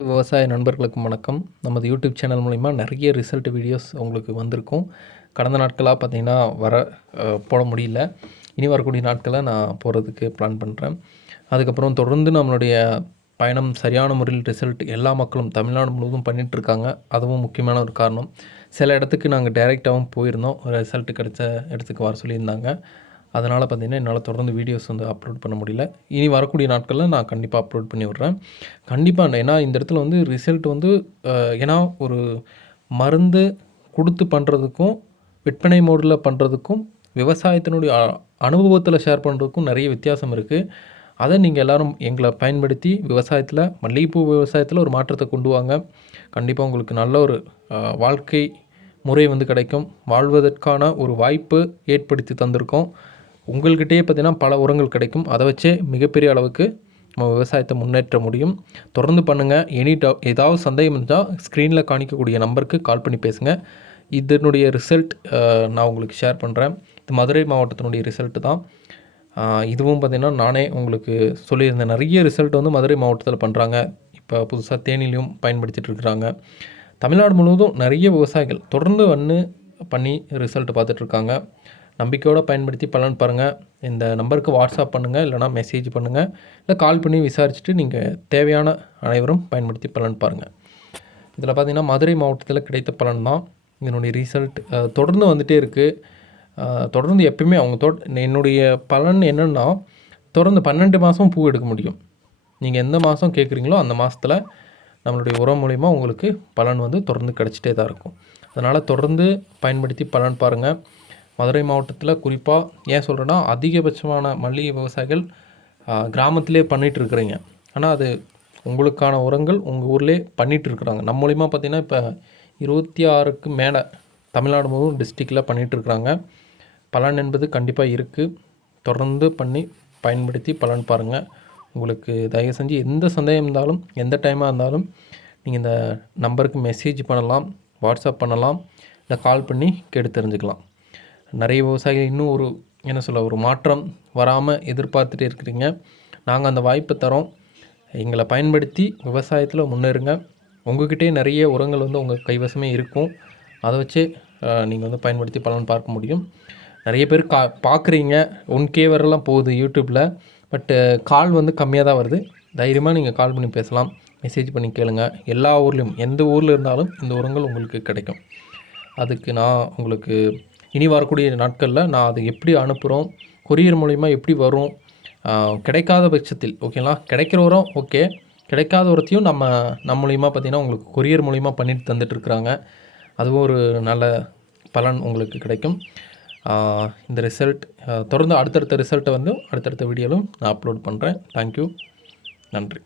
விவசாய நண்பர்களுக்கு வணக்கம். நமது யூடியூப் சேனல் மூலிமா நிறைய ரிசல்ட் வீடியோஸ் உங்களுக்கு வந்திருக்கும். கடந்த நாட்களாக பார்த்தீங்கன்னா போட முடியல. இனி வரக்கூடிய நாட்களில் நான் போகிறதுக்கு பிளான் பண்ணுறேன். அதுக்கப்புறம் தொடர்ந்து நம்மளுடைய பயணம் சரியான முறையில் ரிசல்ட் எல்லா மக்களும் தமிழ்நாடு முழுவதும் பண்ணிகிட்ருக்காங்க. அதுவும் முக்கியமான ஒரு காரணம். சில இடத்துக்கு நாங்கள் டைரெக்டாகவும் போயிருந்தோம். ரிசல்ட் கிடைச்ச இடத்துக்கு வர சொல்லியிருந்தாங்க. அதனால் பார்த்திங்கன்னா என்னால் தொடர்ந்து வீடியோஸ் அப்லோட் பண்ண முடியல. இனி வரக்கூடிய நாட்களில் நான் கண்டிப்பாக அப்லோட் பண்ணி விட்றேன். கண்டிப்பாக ஏன்னா இந்த இடத்துல ரிசல்ட் ஏன்னா ஒரு மருந்து கொடுத்து பண்ணுறதுக்கும் விற்பனை மோடில் பண்ணுறதுக்கும் விவசாயத்தினுடைய அனுபவத்தில் ஷேர் பண்ணுறதுக்கும் நிறைய வித்தியாசம் இருக்குது. அதை நீங்கள் எல்லோரும் எங்களை பயன்படுத்தி விவசாயத்தில் மல்லிகைப்பூ விவசாயத்தில் ஒரு மாற்றத்தை கொண்டு வாங்க. கண்டிப்பாக உங்களுக்கு நல்ல ஒரு வாழ்க்கை முறை கிடைக்கும். வாழ்வதற்கான ஒரு வாய்ப்பு ஏற்படுத்தி தந்திருக்கோம். உங்கள்கிட்டயே பார்த்திங்கன்னா பல உரங்கள் கிடைக்கும். அதை வச்சே மிகப்பெரிய அளவுக்கு நம்ம விவசாயத்தை முன்னேற்ற முடியும். தொடர்ந்து பண்ணுங்கள். ஏதாவது சந்தேகம் இருந்தால் ஸ்க்ரீனில் காணிக்கக்கூடிய நம்பருக்கு கால் பண்ணி பேசுங்க. இதனுடைய ரிசல்ட் நான் உங்களுக்கு ஷேர் பண்ணுறேன். இது மதுரை மாவட்டத்தினுடைய ரிசல்ட்டு தான். இதுவும் பார்த்திங்கன்னா நானே உங்களுக்கு சொல்லியிருந்தேன். நிறைய ரிசல்ட் மதுரை மாவட்டத்தில் பண்ணுறாங்க. இப்போ புதுசாக தேனிலையும் பயன்படுத்திகிட்டு இருக்கிறாங்க. தமிழ்நாடு முழுவதும் நிறைய விவசாயிகள் தொடர்ந்து பண்ணி ரிசல்ட் பார்த்துட்ருக்காங்க. நம்பிக்கையோடு பயன்படுத்தி பலன் பாருங்கள். இந்த நம்பருக்கு வாட்ஸ்அப் பண்ணுங்கள், இல்லைனா மெசேஜ் பண்ணுங்கள், இல்லை கால் பண்ணி விசாரிச்சுட்டு நீங்கள் தேவையான அனைவரும் பயன்படுத்தி பலன் பாருங்கள். இதில் பார்த்திங்கன்னா மதுரை மாவட்டத்தில் கிடைத்த பலன் தான் இதனுடைய ரிசல்ட். தொடர்ந்து வந்துகிட்டே இருக்குது. தொடர்ந்து எப்பயுமே என்னுடைய பலன் என்னென்னா தொடர்ந்து 12 மாதம் பூ எடுக்க முடியும். நீங்கள் எந்த மாதம் கேட்குறீங்களோ அந்த மாதத்தில் நம்மளுடைய உரம் மூலிமா உங்களுக்கு பலன் தொடர்ந்து கிடச்சிட்டே தான் இருக்கும். அதனால் தொடர்ந்து பயன்படுத்தி பலன் பாருங்கள். மதுரை மாவட்டத்தில் குறிப்பாக ஏன் சொல்கிறேன்னா அதிகபட்சமான மல்லிகை விவசாயிகள் கிராமத்திலே பண்ணிகிட்ருக்குறீங்க. ஆனால் அது உங்களுக்கான உரங்கள் உங்கள் ஊர்லேயே பண்ணிகிட்ருக்குறாங்க. நம்ம மூலிமா பார்த்திங்கன்னா இப்போ 26க்கு மேலே தமிழ்நாடு முழுவதும் டிஸ்ட்ரிக்டில் பண்ணிகிட்ருக்குறாங்க. பலன் என்பது கண்டிப்பாக இருக்குது. தொடர்ந்து பண்ணி பயன்படுத்தி பலன் பாருங்கள். உங்களுக்கு தயவு செஞ்சு எந்த சந்தேகம் இருந்தாலும் எந்த டைமாக இருந்தாலும் நீங்கள் இந்த நம்பருக்கு மெசேஜ் பண்ணலாம், வாட்ஸ்அப் பண்ணலாம், இல்லை கால் பண்ணி கேட்டு தெரிஞ்சுக்கலாம். நிறைய விவசாயிகள் இன்னும் ஒரு மாற்றம் வராமல் எதிர்பார்த்துட்டே இருக்கிறீங்க. நாங்கள் அந்த வாய்ப்பை தரோம். எங்களை பயன்படுத்தி விவசாயத்தில் முன்னேறுங்க. உங்கள்கிட்டே நிறைய உரங்கள் உங்கள் கைவசமே இருக்கும். அதை வச்சு நீங்கள் பயன்படுத்தி பலன் பார்க்க முடியும். நிறைய பேர் பார்க்குறீங்க. 1K வரலாம் போகுது யூடியூப்பில். பட்டு கால் கம்மியாக தான் வருது. தைரியமாக நீங்கள் கால் பண்ணி பேசலாம், மெசேஜ் பண்ணி கேளுங்க. எல்லா ஊர்லேயும் எந்த ஊரில் இருந்தாலும் இந்த உரங்கள் உங்களுக்கு கிடைக்கும். அதுக்கு நான் உங்களுக்கு இனி வரக்கூடிய நாட்களில் நான் அதை எப்படி அனுப்புகிறோம், கொரியர் மூலிமா எப்படி வரும், கிடைக்காத பட்சத்தில் ஓகேங்களா, கிடைக்கிற உரம் ஓகே, கிடைக்காத உரத்தையும் நம்ம மூலிமா பார்த்திங்கன்னா உங்களுக்கு கொரியர் மூலிமா பண்ணிட்டு தந்துட்டுருக்குறாங்க. அதுவும் ஒரு நல்ல பலன் உங்களுக்கு கிடைக்கும். இந்த ரிசல்ட் தொடர்ந்து அடுத்தடுத்த ரிசல்ட்டை அடுத்தடுத்த வீடியோவிலும் நான் அப்லோட் பண்ணுறேன். தேங்க்யூ. நன்றி.